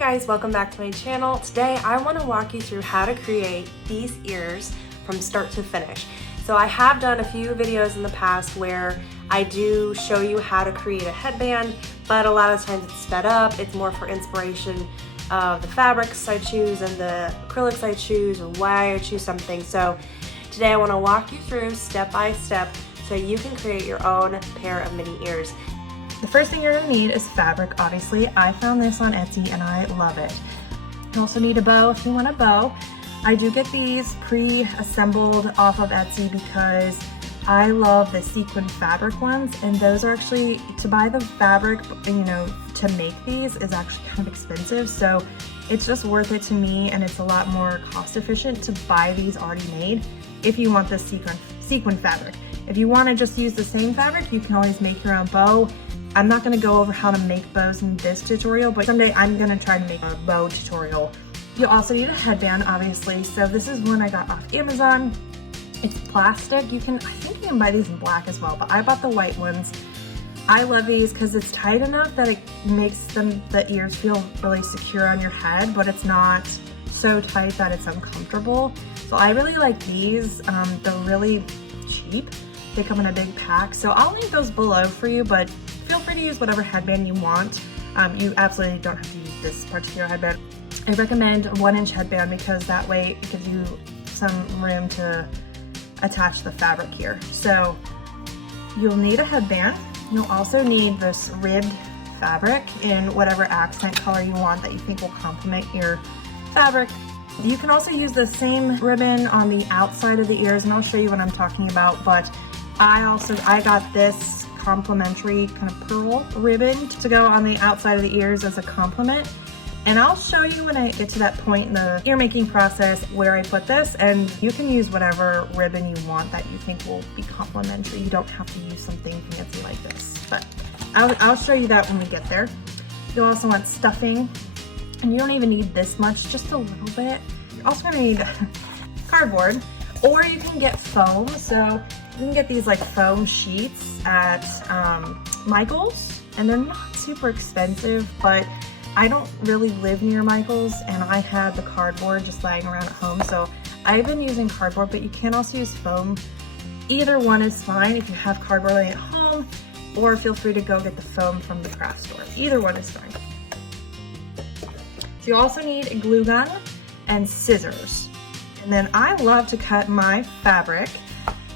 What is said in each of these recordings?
guys, welcome back to my channel. Today I want to walk you through how to create these ears from start to finish. So I have done a few videos in the past where I do show you how to create a headband, but a lot of times it's sped up. It's more for inspiration of the fabrics I choose and the acrylics I choose or why I choose something. So today I want to walk you through step by step so you can create your own pair of mini ears. The first thing you're going to need is fabric, obviously. I found this on Etsy and I love it. You also need a bow if you want a bow. I do get these pre-assembled off of Etsy because I love the sequin fabric ones, and those are actually, to buy the fabric, to make these is actually kind of expensive. So it's just worth it to me, and it's a lot more cost efficient to buy these already made if you want this sequin fabric. If you want to just use the same fabric, you can always make your own bow. I'm not going to go over how to make bows in this tutorial, but someday I'm going to try to make a bow tutorial. You'll also need a headband, obviously. So this is one I got off Amazon. It's plastic. I think you can buy these in black as well, but I bought the white ones. I love these because it's tight enough that it makes the ears feel really secure on your head, but it's not so tight that it's uncomfortable. So I really like these. They're really cheap. They come in a big pack. So I'll link those below for you, but feel free to use whatever headband you want. You absolutely don't have to use this particular headband. I recommend a 1-inch headband because that way it gives you some room to attach the fabric here. So you'll need a headband. You'll also need this ribbed fabric in whatever accent color you want that you think will complement your fabric. You can also use the same ribbon on the outside of the ears, and I'll show you what I'm talking about, but I got this complimentary kind of pearl ribbon to go on the outside of the ears as a complement. And I'll show you when I get to that point in the ear making process where I put this, and you can use whatever ribbon you want that you think will be complimentary. You don't have to use something fancy like this, but I'll show you that when we get there. You'll also want stuffing, and you don't even need this much, just a little bit. You're also gonna need cardboard, or you can get foam. So you can get these like foam sheets at Michael's, and they're not super expensive, but I don't really live near Michael's, and I had the cardboard just lying around at home, so I've been using cardboard, but you can also use foam. Either one is fine if you have cardboard laying at home, or feel free to go get the foam from the craft store. Either one is fine. So you also need a glue gun and scissors. And then I love to cut my fabric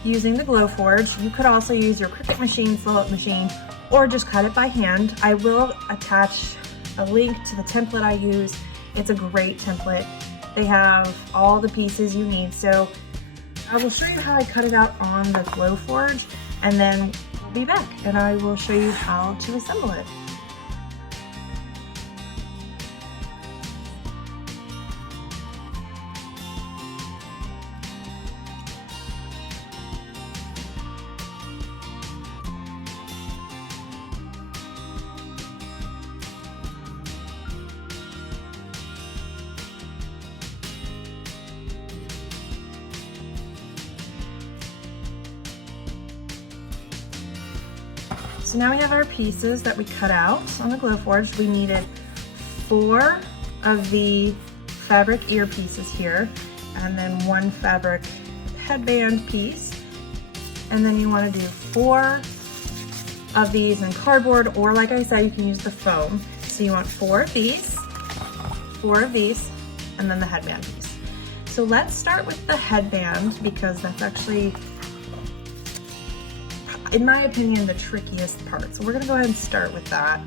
using the Glowforge. You could also use your Cricut machine, slow up machine, or just cut it by hand. I will attach a link to the template I use. It's a great template. They have all the pieces you need. So I will show you how I cut it out on the Glowforge, and then we'll be back and I will show you how to assemble it. So now we have our pieces that we cut out on the Glowforge. We needed 4 of the fabric ear pieces here, and then 1 fabric headband piece. And then you want to do 4 of these in cardboard, or like I said, you can use the foam. So you want 4 of these, 4 of these, and then the headband piece. So let's start with the headband because that's actually, in my opinion, the trickiest part. So we're gonna go ahead and start with that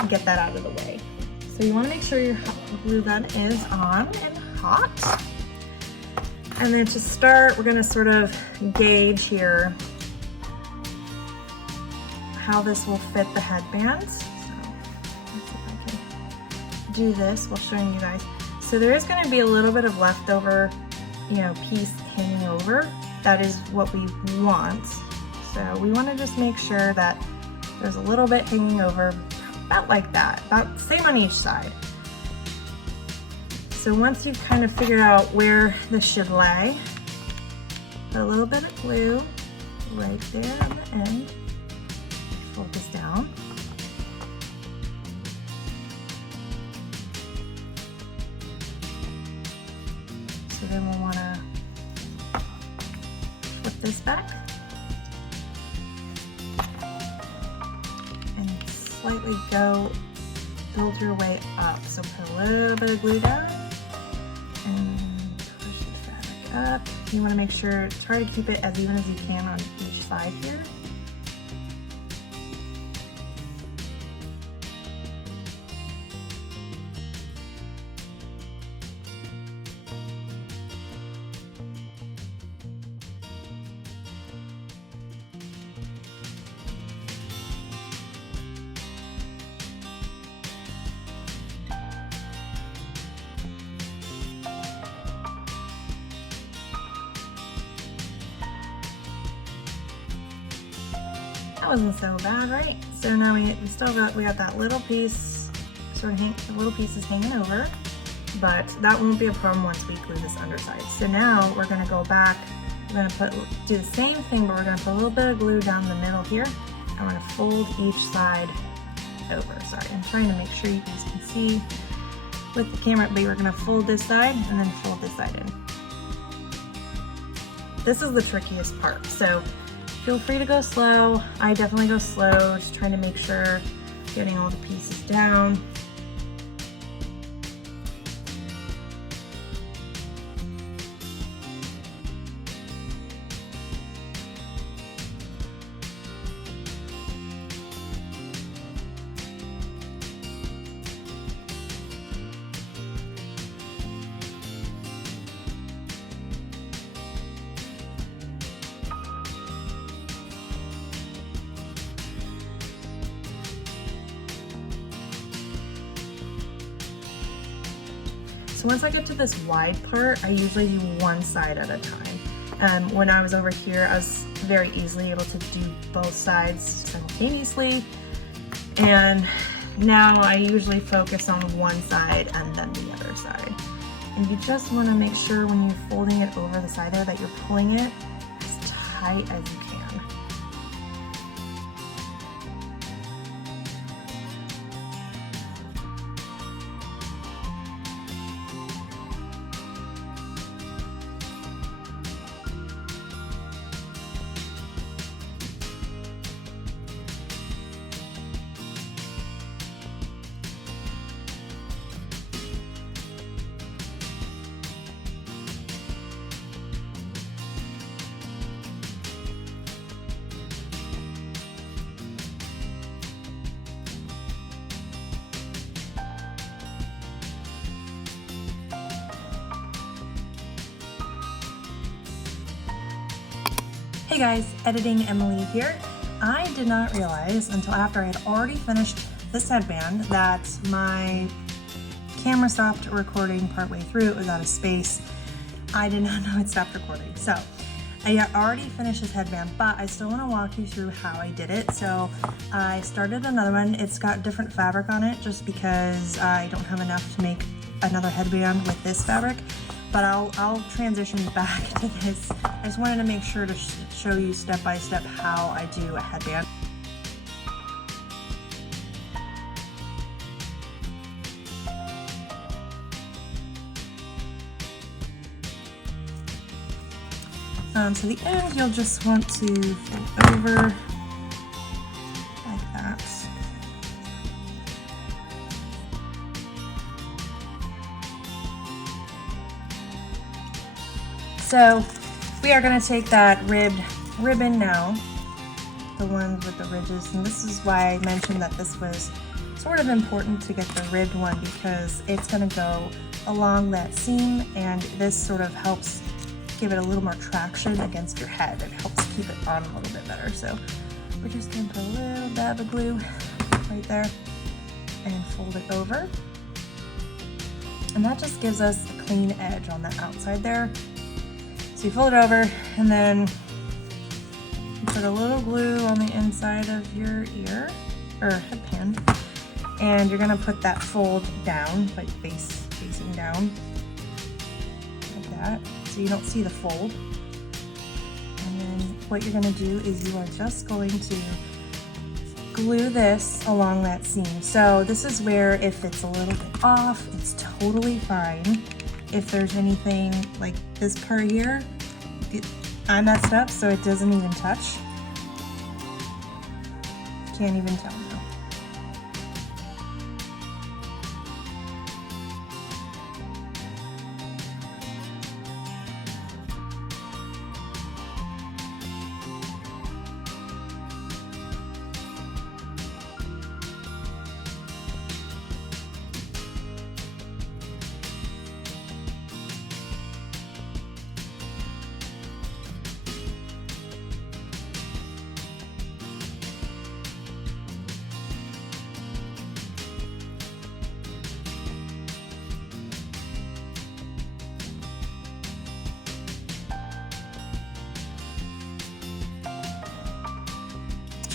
and get that out of the way. So you wanna make sure your glue gun is on and hot. And then to start, we're gonna sort of gauge here how this will fit the headbands. So let's see if I can do this while showing you guys. So there is gonna be a little bit of leftover, piece hanging over. That is what we want. So we want to just make sure that there's a little bit hanging over, about like that, about same on each side. So once you've kind of figured out where this should lay, put a little bit of glue right there on the end, fold this down. then we'll want to flip this back and slightly build your way up. So put a little bit of glue down and push the fabric up. You want to make sure, try to keep it as even as you can on each side here. That wasn't so bad, right? So now we got that little piece, sort of the little pieces hanging over, but that won't be a problem once we glue this underside. So now we're gonna go back, we're gonna do the same thing, but we're gonna put a little bit of glue down the middle here, and we're gonna fold each side over. Sorry, I'm trying to make sure you guys can see with the camera, but we're gonna fold this side and then fold this side in. This is the trickiest part, so feel free to go slow. I definitely go slow, just trying to make sure getting all the pieces down. So once I get to this wide part, I usually do one side at a time. When I was over here, I was very easily able to do both sides simultaneously. And now I usually focus on one side and then the other side. And you just want to make sure when you're folding it over the side there that you're pulling it as tight as you can. Hey guys, Editing Emily here. I did not realize until after I had already finished this headband that my camera stopped recording partway through. It was out of space. I did not know it stopped recording. So I had already finished this headband, but I still want to walk you through how I did it. So I started another one. It's got different fabric on it just because I don't have enough to make another headband with this fabric. But I'll transition back to this. I just wanted to make sure to show you step by step how I do a headband. So the end you'll just want to fold over like that. So we are going to take that ribbon now, the ones with the ridges, and this is why I mentioned that this was sort of important to get the ribbed one because it's going to go along that seam, and this sort of helps give it a little more traction against your head. It helps keep it on a little bit better. So we're just going to put a little dab of glue right there and fold it over, and that just gives us a clean edge on the outside there. So you fold it over, and then you put a little glue on the inside of your ear, or headband, and you're gonna put that fold down, like facing down, like that, so you don't see the fold. And then what you're gonna do is you are just going to glue this along that seam. So this is where if it's a little bit off, it's totally fine. if there's anything like this part here, I messed up so it doesn't even touch. Can't even tell now.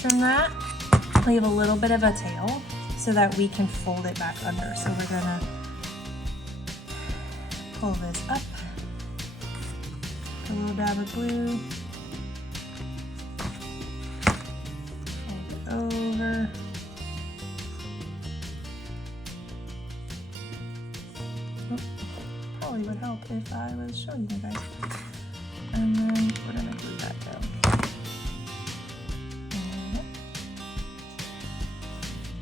Trim that, leave a little bit of a tail so that we can fold it back under. So we're gonna pull this up, a little dab of glue, fold it over, probably would help if I was showing you guys, and then we're gonna glue that down.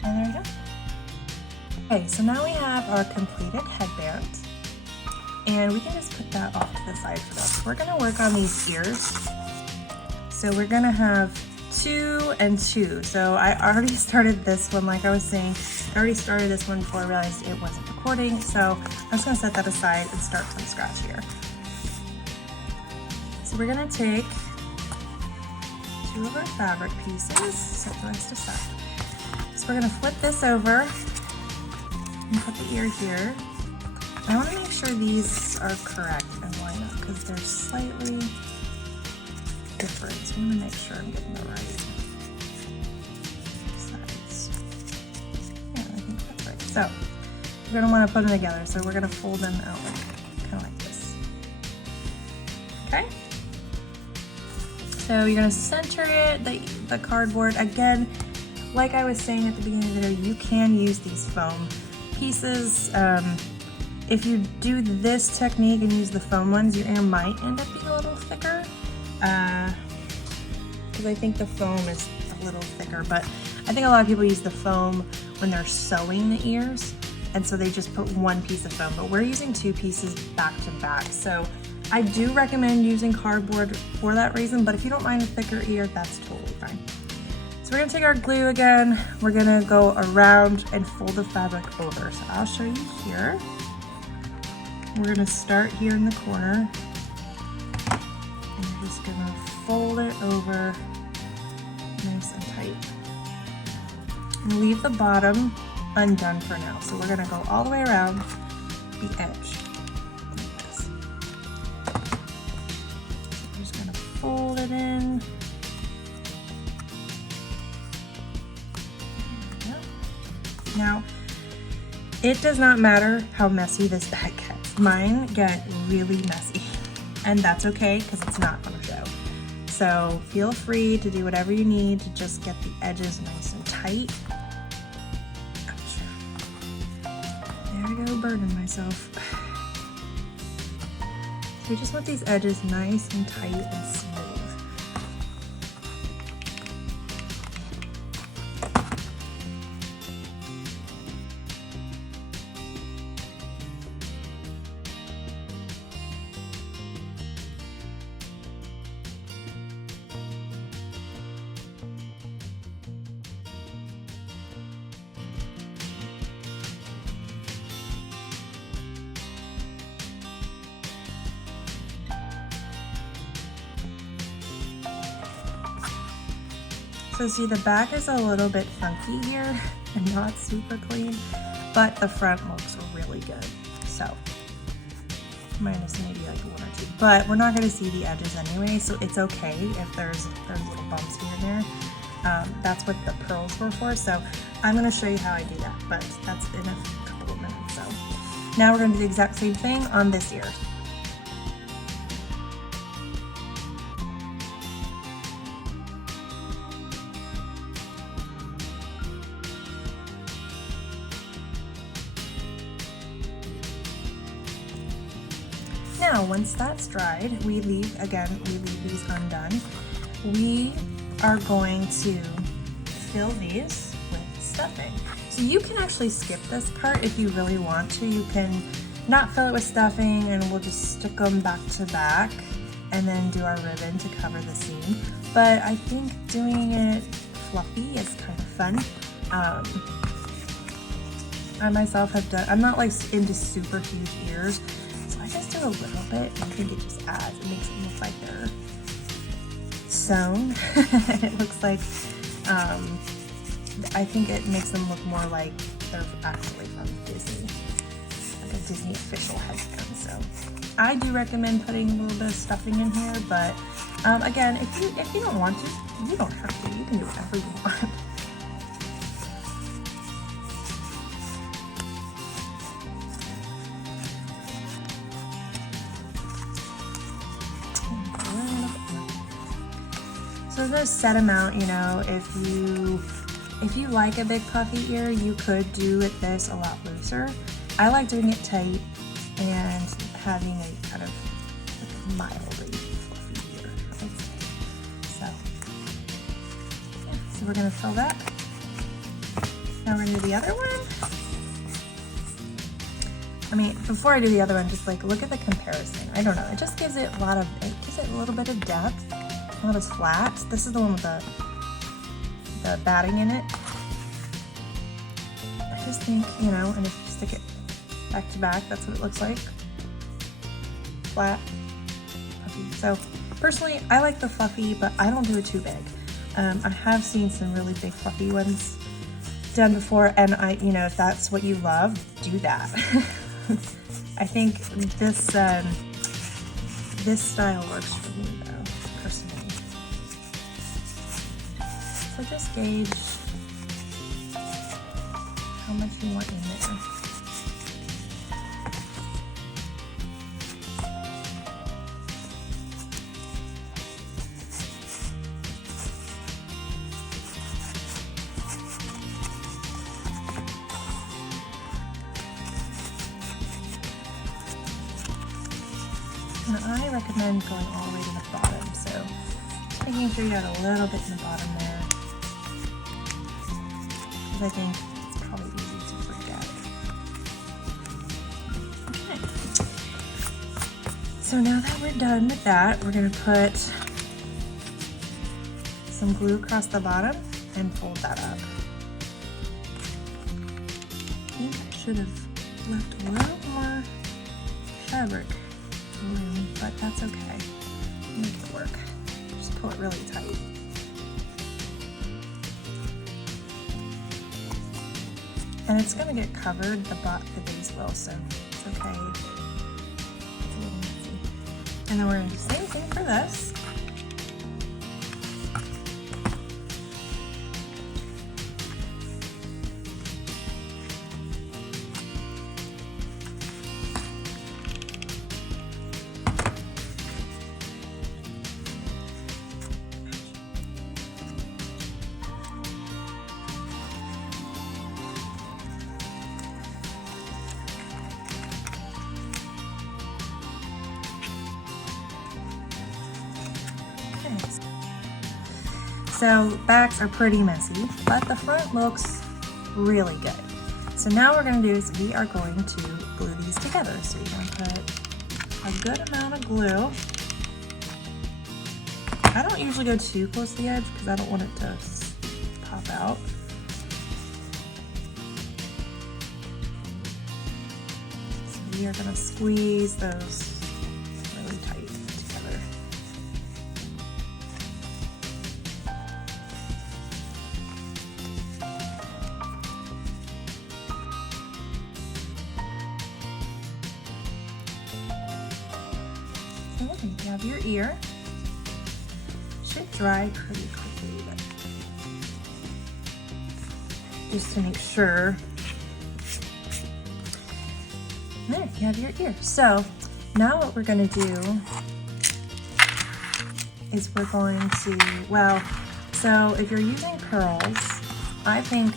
And there we go. Okay, so now we have our completed headband, and we can just put that off to the side for now. We're gonna work on these ears. So we're gonna have 2 and 2. So I already started this one, like I was saying. I already started this one before I realized it wasn't recording. So I'm just gonna set that aside and start from scratch here. So we're gonna take 2 of our fabric pieces, set the rest aside. So we're gonna flip this over and put the ear here. I wanna make sure these are correct and line up because they're slightly different. So I'm gonna make sure I'm getting the right sides. Yeah, I think that's right. So we're gonna wanna put them together. So we're gonna fold them out kind of like this. Okay? So you're gonna center it, the cardboard. Again, like I was saying at the beginning of the video, you can use these foam pieces. If you do this technique and use the foam ones, your ear might end up being a little thicker. Because I think the foam is a little thicker, but I think a lot of people use the foam when they're sewing the ears, and so they just put 1 piece of foam, but we're using 2 pieces back to back. So I do recommend using cardboard for that reason, but if you don't mind a thicker ear, that's totally fine. So we're gonna take our glue again, we're gonna go around and fold the fabric over. So I'll show you here. We're gonna start here in the corner, and you're just gonna fold it over nice and tight. And leave the bottom undone for now. So we're gonna go all the way around the edge like this. We're just gonna fold it in. Now, it does not matter how messy this bag gets. Mine get really messy, and that's okay because it's not on a show. So feel free to do whatever you need to just get the edges nice and tight. Ouch. There I go, burning myself. So we just want these edges nice and tight and smooth. So see, the back is a little bit funky here and not super clean, but the front looks really good. So minus maybe like 1 or 2, but we're not going to see the edges anyway, so it's okay if there's little bumps here and there. That's what the pearls were for. So I'm going to show you how I do that, but that's in a couple of minutes. So now we're going to do the exact same thing on this ear. now, once that's dried, we leave these undone. We are going to fill these with stuffing. So you can actually skip this part if you really want to. You can not fill it with stuffing and we'll just stick them back to back and then do our ribbon to cover the seam. But I think doing it fluffy is kind of fun. I myself have done, I'm not like into super huge ears, so I just do a little bit. I think it just adds, it makes it look like they're sewn. It looks like, I think it makes them look more like they're actually from Disney, like a Disney official headband. So I do recommend putting a little bit of stuffing in here, but again, if you don't want to, you don't have to. You can do whatever you want. So there's a set amount, you know, if you like a big puffy ear, you could do this a lot looser. I like doing it tight and having a kind of like mildly fluffy ear. So, yeah, so we're gonna fill that. Now we're gonna do the other one. I mean, before I do the other one, just like look at the comparison. I don't know, it just gives it a little bit of depth. Not as flat. This is the one with the batting in it. I just think, you know, and if you stick it back to back, that's what it looks like. Flat, puffy. So personally, I like the fluffy, but I don't do it too big. I have seen some really big fluffy ones done before, and you know, if that's what you love, do that. I think this style works for me though, personally. So just gauge how much you want in there. And I recommend going all the way to the bottom, so just making sure you have a little bit in the bottom there. I think it's probably easy to forget. Okay. So now that we're done with that, we're going to put some glue across the bottom and fold that up. I think I should have left a little more fabric room, but that's okay. Make it work. Just pull it really tight. And it's going to get covered, the base will, so it's okay. It's a little messy. And then we're going to do the same thing for this. So backs are pretty messy, but the front looks really good. So now what we're going to do is we are going to glue these together. So you're going to put a good amount of glue. I don't usually go too close to the edge because I don't want it to pop out. So we are going to squeeze those really tight together. Okay, you have your ear. Should dry pretty quickly, but just to make sure. There, you have your ear. So now what we're going to do is we're going to, well, so if you're using pearls, I think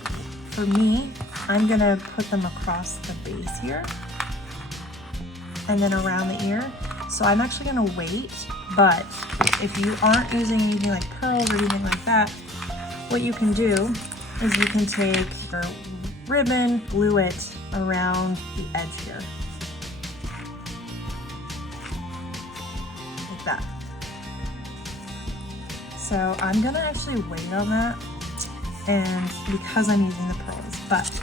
for me, I'm going to put them across the base here and then around the ear. So I'm actually gonna wait, but if you aren't using anything like pearls or anything like that, what you can do is you can take your ribbon, glue it around the edge here. Like that. So I'm gonna actually wait on that, and because I'm using the pearls, but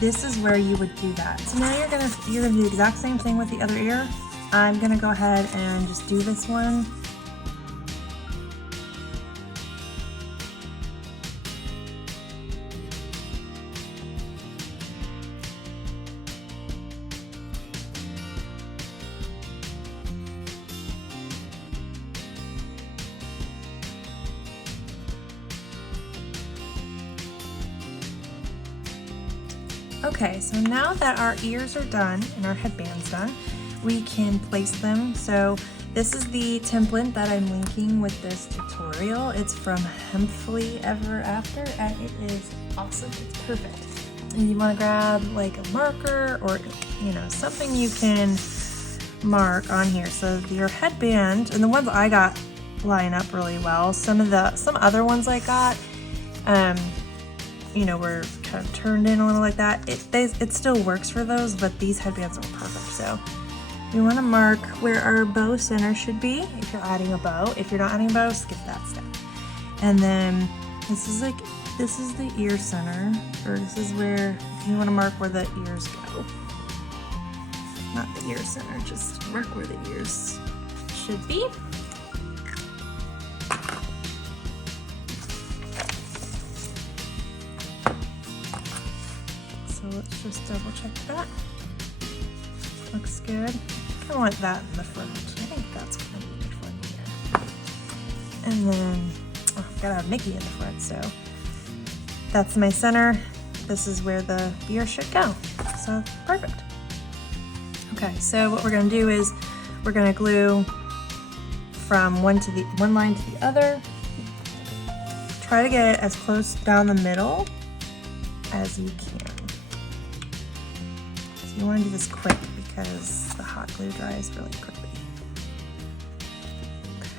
this is where you would do that. So now you're gonna do the exact same thing with the other ear. I'm gonna go ahead and just do this one. Okay, so now that our ears are done and our headband's done, we can place them. So this is the template that I'm linking with this tutorial. It's from Hempfully Ever After, and it is awesome. It's perfect. And you want to grab like a marker or, you know, something you can mark on here. So your headband, and the ones I got line up really well. Some other ones I got, you know, were kind of turned in a little like that. It still works for those, but these headbands are perfect. So we want to mark where our bow center should be if you're adding a bow. If you're not adding a bow, skip that step. And then this is the ear center, or this is where you want to mark where the ears go. Not the ear center, just mark where the ears should be. Let's just double check that. Looks good. I want that in the front. I think that's gonna be the front here. And then, oh, I've gotta have Mickey in the front, so that's my center. This is where the ear should go. So, perfect. Okay, so what we're gonna do is we're gonna glue from one line to the other. Try to get it as close down the middle as you can. You want to do this quick because the hot glue dries really quickly. Okay.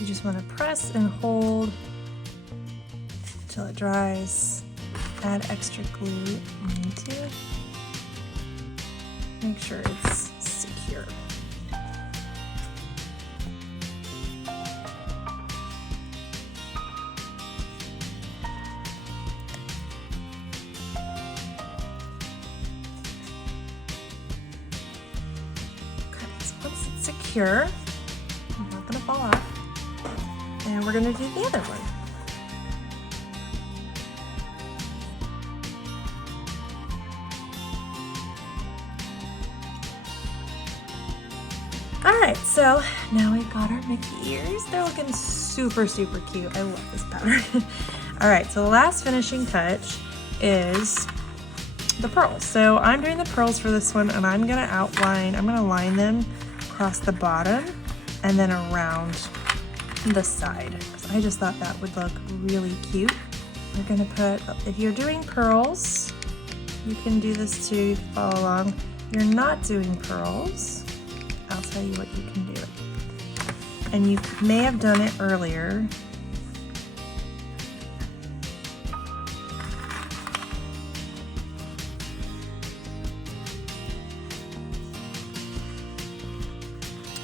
You just want to press and hold until it dries. Add extra glue if you need to. Make sure it's secure. Secure, I'm not gonna fall off, and we're gonna do the other one. All right, so now we've got our Mickey ears. They're looking super, super cute. I love this pattern. All right, so the last finishing touch is the pearls. So I'm doing the pearls for this one, and I'm gonna line them across the bottom and then around the side, because I just thought that would look really cute. We're gonna put, if you're doing pearls, you can do this too, follow along. If you're not doing pearls, I'll tell you what you can do. And you may have done it earlier.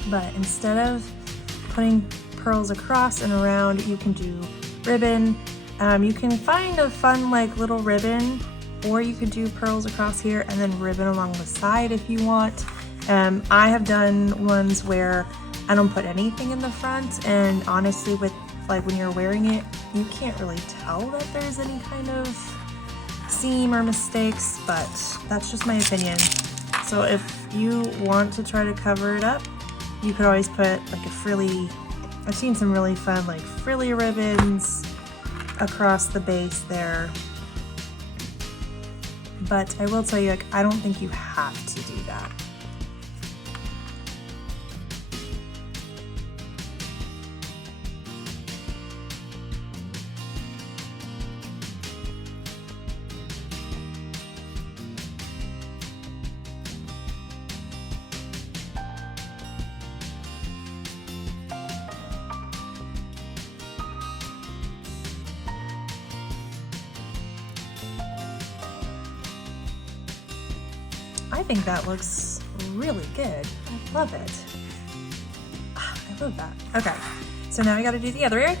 But instead of putting pearls across and around, you can do ribbon. You can find a fun like little ribbon, or you could do pearls across here and then ribbon along the side if you want. I have done ones where I don't put anything in the front, and honestly with like when you're wearing it, you can't really tell that there's any kind of seam or mistakes, but that's just my opinion. So if you want to try to cover it up, you could always put like a frilly, I've seen some really fun like frilly ribbons across the base there. But I will tell you, like, I don't think you have to do that. I think that looks really good. I love it. I love that. Okay, so now I gotta do the other ear.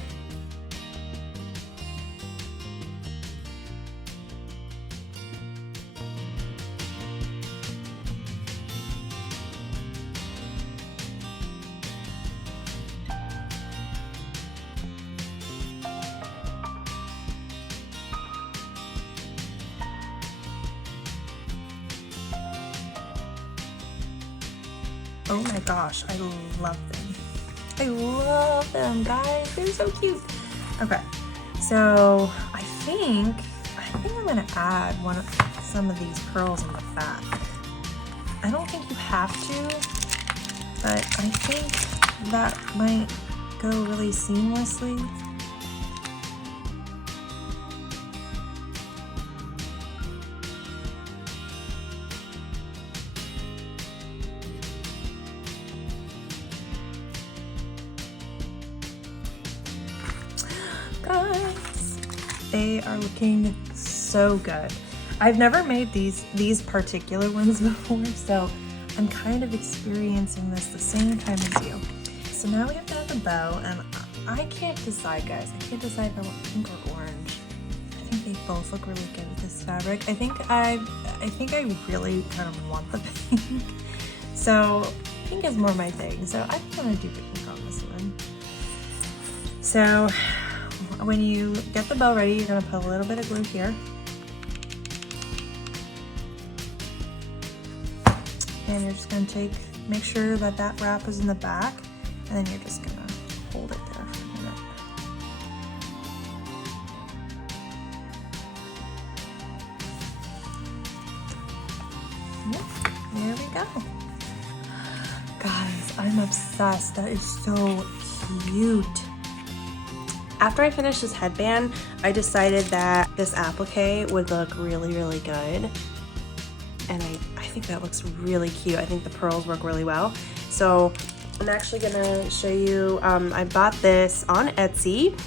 Oh my gosh, I love them. I love them, guys. They're so cute. Okay, so I think I'm gonna add some of these pearls in the back. I don't think you have to, but I think that might go really seamlessly. Guys, they are looking so good. I've never made these particular ones before, so I'm kind of experiencing this the same time as you. So now we have to add the bow, and I can't decide, guys. I can't decide if I want pink or orange. I think they both look really good with this fabric. I think I really kind of want the pink. So pink is more my thing. So I'm gonna do the pink on this one. So when you get the bow ready, you're gonna put a little bit of glue here. And you're just gonna make sure that that wrap is in the back, and then you're just gonna hold it there for a minute. Yep, there we go. Guys, I'm obsessed. That is so cute. After I finished this headband, I decided that this applique would look really, really good. And I think that looks really cute. I think the pearls work really well. So I'm actually gonna show you, I bought this on Etsy,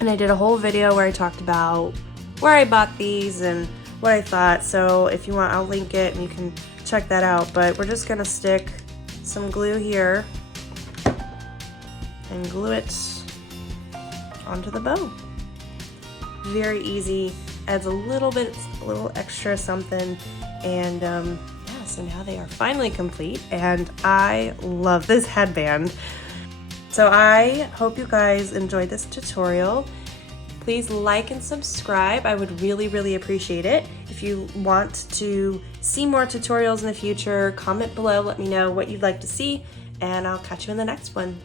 and I did a whole video where I talked about where I bought these and what I thought. So if you want, I'll link it and you can check that out. But we're just gonna stick some glue here and glue it onto the bow. Very easy, adds a little extra something, and yeah, so now they are finally complete, and I love this headband. So I hope you guys enjoyed this tutorial. Please like and subscribe. I would really, really appreciate it. If you want to see more tutorials in the future, comment below, let me know what you'd like to see, and I'll catch you in the next one.